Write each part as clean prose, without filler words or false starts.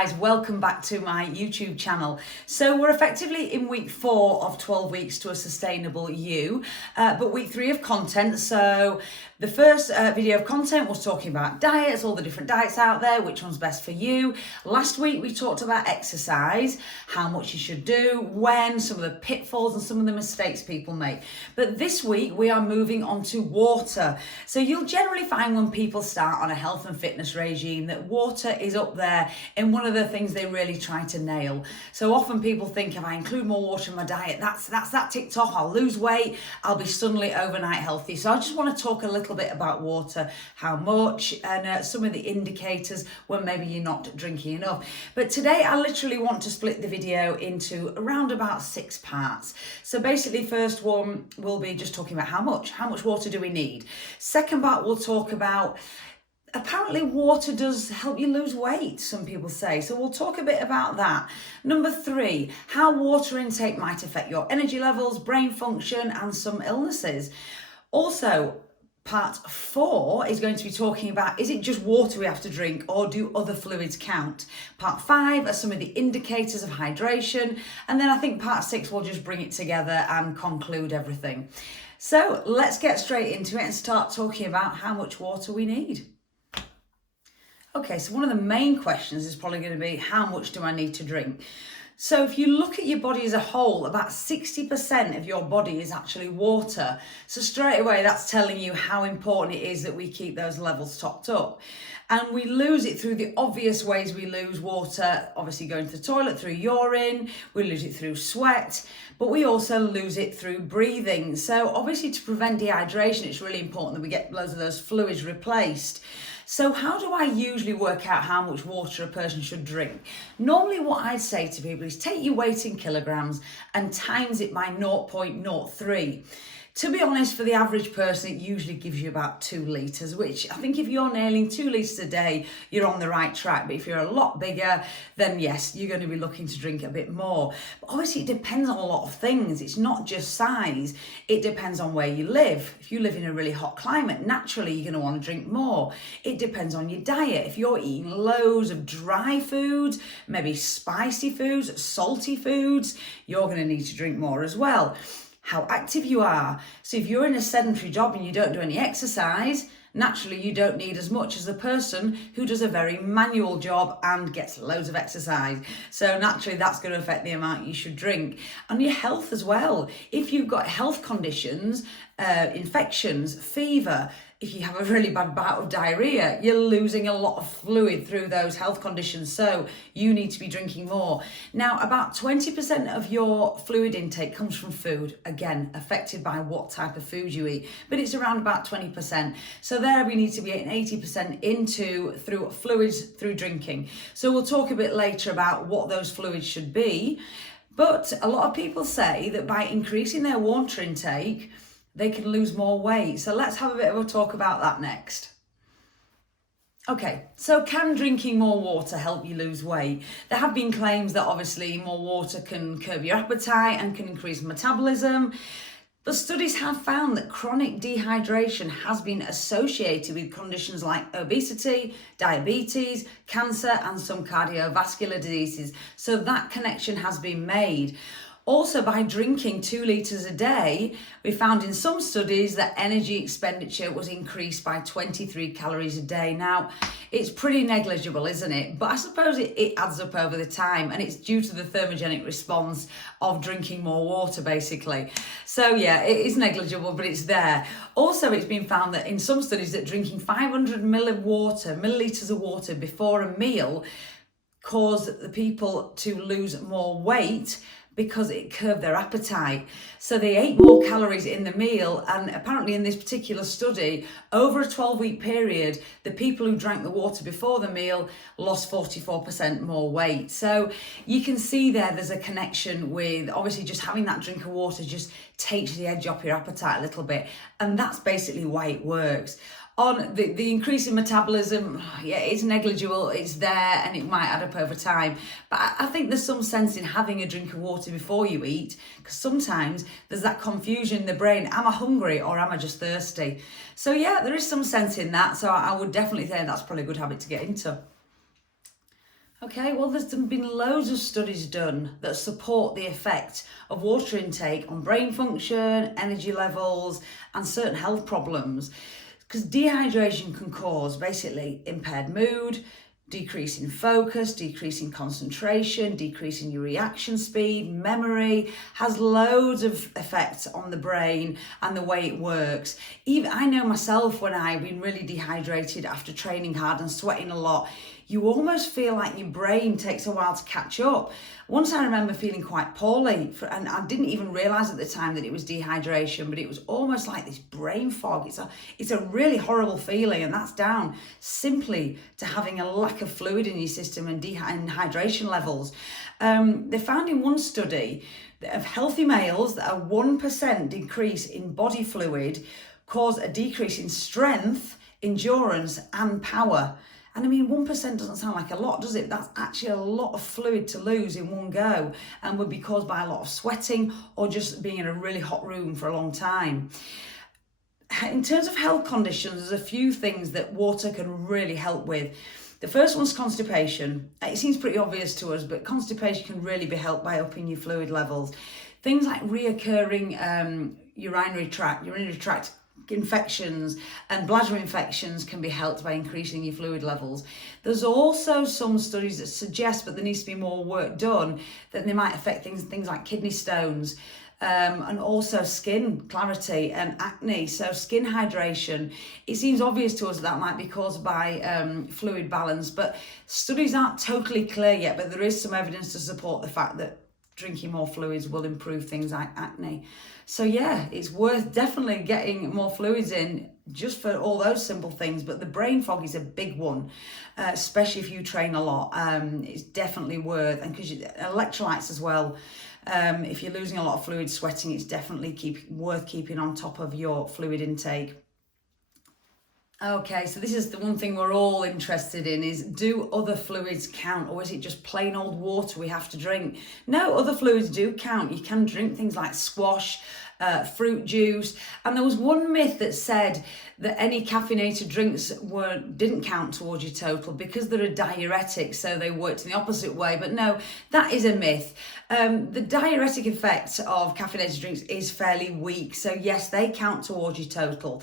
guys, welcome back to my YouTube channel. So we're effectively in week 4 of 12 weeks to a sustainable you, but week 3 of content. So the first video of content was talking about diets, all the different diets out there, which one's best for you. Last week we talked about exercise, how much you should do, when, some of the pitfalls and some of the mistakes people make. But this week we are moving on to water. So you'll generally find when people start on a health and fitness regime that water is up there in one of the things they really try to nail. So often people think if I include more water in my diet, that's that ticked off, I'll lose weight, I'll be suddenly overnight healthy. So I just want to talk a little bit about water, how much, and some of the indicators when maybe you're not drinking enough. But today I literally want to split the video into around about 6 parts. So basically first one will be just talking about how much water do we need. Second part we'll talk about, apparently water does help you lose weight, some people say. So we'll talk a bit about that. Number 3, how water intake might affect your energy levels, brain function, and some illnesses. Also, part 4 is going to be talking about, is it just water we have to drink or do other fluids count? Part 5 are some of the indicators of hydration. And then I think part 6 will just bring it together and conclude everything. So let's get straight into it and start talking about how much water we need. Okay, so one of the main questions is probably going to be, how much do I need to drink? So if you look at your body as a whole, about 60% of your body is actually water. So straight away, that's telling you how important it is that we keep those levels topped up. And we lose it through the obvious ways we lose water, obviously going to the toilet through urine, we lose it through sweat, but we also lose it through breathing. So obviously to prevent dehydration, it's really important that we get loads of those fluids replaced. So how do I usually work out how much water a person should drink? Normally what I'd say to people is take your weight in kilograms and times it by 0.03. To be honest, for the average person, it usually gives you about 2 litres, which I think if you're nailing 2 litres a day, you're on the right track. But if you're a lot bigger, then yes, you're going to be looking to drink a bit more. But obviously, it depends on a lot of things. It's not just size. It depends on where you live. If you live in a really hot climate, naturally, you're going to want to drink more. It depends on your diet. If you're eating loads of dry foods, maybe spicy foods, salty foods, you're going to need to drink more as well. How active you are. So if you're in a sedentary job and you don't do any exercise, naturally you don't need as much as the person who does a very manual job and gets loads of exercise. So naturally that's going to affect the amount you should drink. And your health as well. If you've got health conditions, infections, fever, if you have a really bad bout of diarrhea, you're losing a lot of fluid through those health conditions. So you need to be drinking more. Now, about 20% of your fluid intake comes from food. Again, affected by what type of food you eat, but it's around about 20%. So there we need to be getting 80% through fluids through drinking. So we'll talk a bit later about what those fluids should be. But a lot of people say that by increasing their water intake, they can lose more weight. So let's have a bit of a talk about that next. Okay, so can drinking more water help you lose weight? There have been claims that obviously more water can curb your appetite and can increase metabolism. But studies have found that chronic dehydration has been associated with conditions like obesity, diabetes, cancer, and some cardiovascular diseases. So that connection has been made. Also, by drinking 2 litres a day, we found in some studies that energy expenditure was increased by 23 calories a day. Now, it's pretty negligible, isn't it? But I suppose it adds up over the time, and it's due to the thermogenic response of drinking more water, basically. So yeah, it is negligible, but it's there. Also, it's been found that in some studies that drinking 500 millilitres of water before a meal caused the people to lose more weight because it curbed their appetite. So they ate more calories in the meal, and apparently in this particular study, over a 12-week period, the people who drank the water before the meal lost 44% more weight. So you can see there's a connection with, obviously just having that drink of water just takes the edge off your appetite a little bit, and that's basically why it works. On the increase in metabolism, yeah, it's negligible, it's there, and it might add up over time. But I think there's some sense in having a drink of water before you eat, because sometimes there's that confusion in the brain, am I hungry or am I just thirsty? So yeah, there is some sense in that, so I would definitely say that's probably a good habit to get into. Okay, well, there's been loads of studies done that support the effect of water intake on brain function, energy levels, and certain health problems. Because dehydration can cause basically impaired mood, decrease in focus, decrease in concentration, decrease in your reaction speed, memory, has loads of effects on the brain and the way it works. Even I know myself, when I've been really dehydrated after training hard and sweating a lot, you almost feel like your brain takes a while to catch up. Once I remember feeling quite poorly, and I didn't even realise at the time that it was dehydration, but it was almost like this brain fog. It's a really horrible feeling, and that's down simply to having a lack of fluid in your system and hydration levels. They found in one study that of healthy males that a 1% decrease in body fluid caused a decrease in strength, endurance, and power. And I mean, 1% doesn't sound like a lot, does it? That's actually a lot of fluid to lose in one go, and would be caused by a lot of sweating or just being in a really hot room for a long time. In terms of health conditions, there's a few things that water can really help with. The first one's constipation. It seems pretty obvious to us, but constipation can really be helped by upping your fluid levels. Things like reoccurring urinary tract infections and bladder infections can be helped by increasing your fluid levels. There's also some studies that suggest, but there needs to be more work done, that they might affect things like kidney stones, and also skin clarity and acne. So skin hydration, it seems obvious to us that might be caused by fluid balance, but studies aren't totally clear yet, but there is some evidence to support the fact that drinking more fluids will improve things like acne. So yeah, it's worth definitely getting more fluids in just for all those simple things. But the brain fog is a big one, especially if you train a lot. It's definitely worth, and because electrolytes as well. If you're losing a lot of fluid, sweating, it's definitely worth keeping on top of your fluid intake. Okay, so this is the one thing we're all interested in, is do other fluids count, or is it just plain old water we have to drink? No, other fluids do count. You can drink things like squash, fruit juice, and there was one myth that said that any caffeinated drinks didn't count towards your total because they're a diuretic, so they worked in the opposite way. But no, that is a myth. The diuretic effect of caffeinated drinks is fairly weak, so yes, they count towards your total.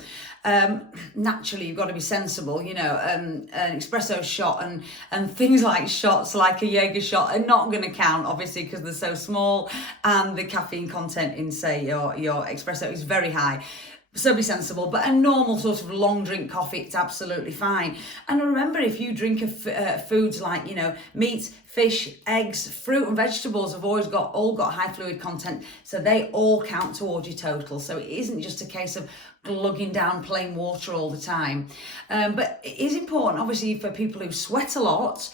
Naturally, you've got to be sensible, an espresso shot and things like shots like a Jaeger shot are not going to count, obviously, because they're so small and the caffeine content in, say, your espresso is very high. So be sensible, but a normal sort of long drink coffee, it's absolutely fine. And remember, if you drink foods like, meat, fish, eggs, fruit and vegetables have all got high fluid content, so they all count towards your total. So it isn't just a case of glugging down plain water all the time. But it is important, obviously, for people who sweat a lot,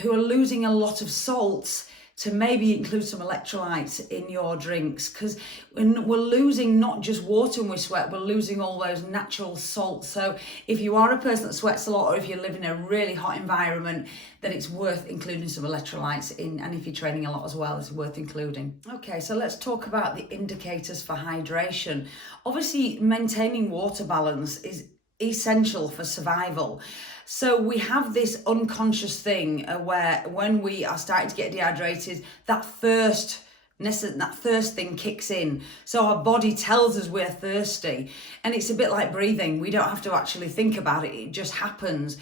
who are losing a lot of salts, to maybe include some electrolytes in your drinks, because we're losing not just water when we sweat, we're losing all those natural salts. So if you are a person that sweats a lot, or if you live in a really hot environment, then it's worth including some electrolytes in, and if you're training a lot as well, it's worth including. Okay, so let's talk about the indicators for hydration. Obviously, maintaining water balance is essential for survival. So we have this unconscious thing where when we are starting to get dehydrated, that thirst thing kicks in. So our body tells us we're thirsty, and it's a bit like breathing. We don't have to actually think about it. It just happens.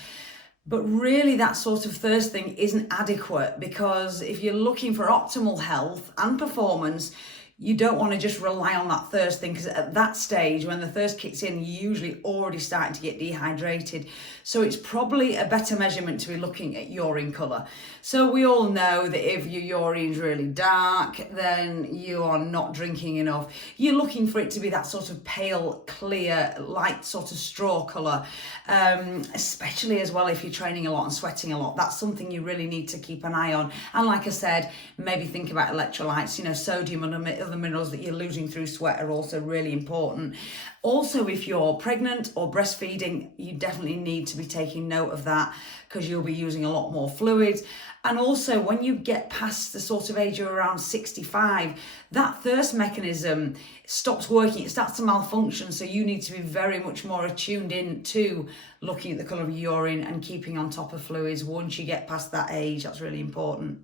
But really, that sort of thirst thing isn't adequate, because if you're looking for optimal health and performance, you don't want to just rely on that thirst thing, because at that stage, when the thirst kicks in, you're usually already starting to get dehydrated. So it's probably a better measurement to be looking at urine colour. So we all know that if your urine's really dark, then you are not drinking enough. You're looking for it to be that sort of pale, clear, light sort of straw colour, especially as well if you're training a lot and sweating a lot. That's something you really need to keep an eye on. And like I said, maybe think about electrolytes, sodium and other minerals that you're losing through sweat are also really important. Also, if you're pregnant or breastfeeding, you definitely need to be taking note of that, because you'll be using a lot more fluids. And also when you get past the sort of age of around 65, that thirst mechanism stops working, it starts to malfunction. So you need to be very much more attuned in to looking at the colour of your urine and keeping on top of fluids once you get past that age. That's really important.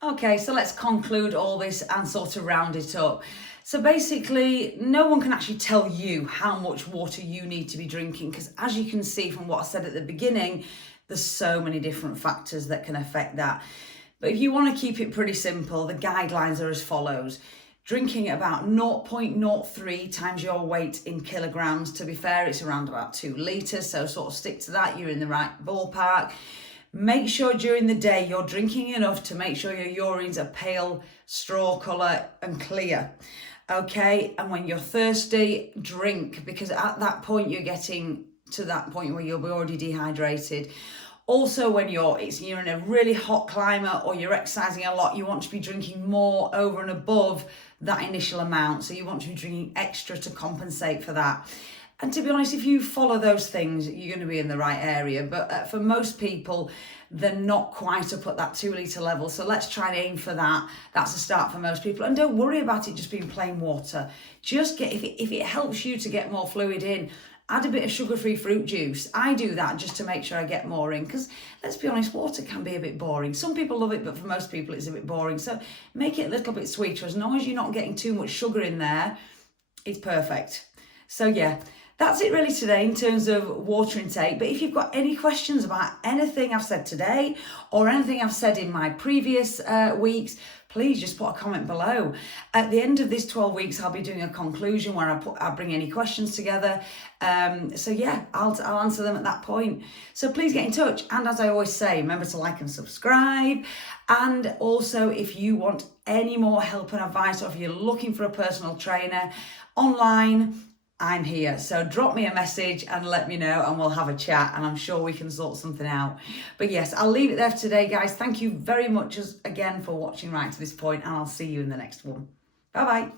Okay, so let's conclude all this and sort of round it up. So basically, no one can actually tell you how much water you need to be drinking, because as you can see from what I said at the beginning, there's so many different factors that can affect that. But if you want to keep it pretty simple, the guidelines are as follows. Drinking about 0.03 times your weight in kilograms. To be fair, it's around about 2 litres, so sort of stick to that, you're in the right ballpark. Make sure during the day you're drinking enough to make sure your urines are pale straw colour and clear. Okay, and when you're thirsty, drink, because at that point you're getting to that point where you'll be already dehydrated. Also, when you're in a really hot climate or you're exercising a lot, you want to be drinking more over and above that initial amount. So you want to be drinking extra to compensate for that. And to be honest, if you follow those things, you're going to be in the right area. But for most people, they're not quite up at that 2 litre level. So let's try and aim for that. That's a start for most people. And don't worry about it just being plain water. Just if it helps you to get more fluid in, add a bit of sugar-free fruit juice. I do that just to make sure I get more in, because let's be honest, water can be a bit boring. Some people love it, but for most people it's a bit boring. So make it a little bit sweeter. As long as you're not getting too much sugar in there, it's perfect. So yeah, that's it really today in terms of water intake. But if you've got any questions about anything I've said today or anything I've said in my previous weeks, please just put a comment below. At the end of this 12 weeks, I'll be doing a conclusion where I bring any questions together. So yeah, I'll answer them at that point. So please get in touch. And as I always say, remember to like and subscribe. And also, if you want any more help and advice, or if you're looking for a personal trainer online, I'm here. So drop me a message and let me know and we'll have a chat, and I'm sure we can sort something out. But yes, I'll leave it there for today, guys. Thank you very much again for watching right to this point, and I'll see you in the next one. Bye-bye.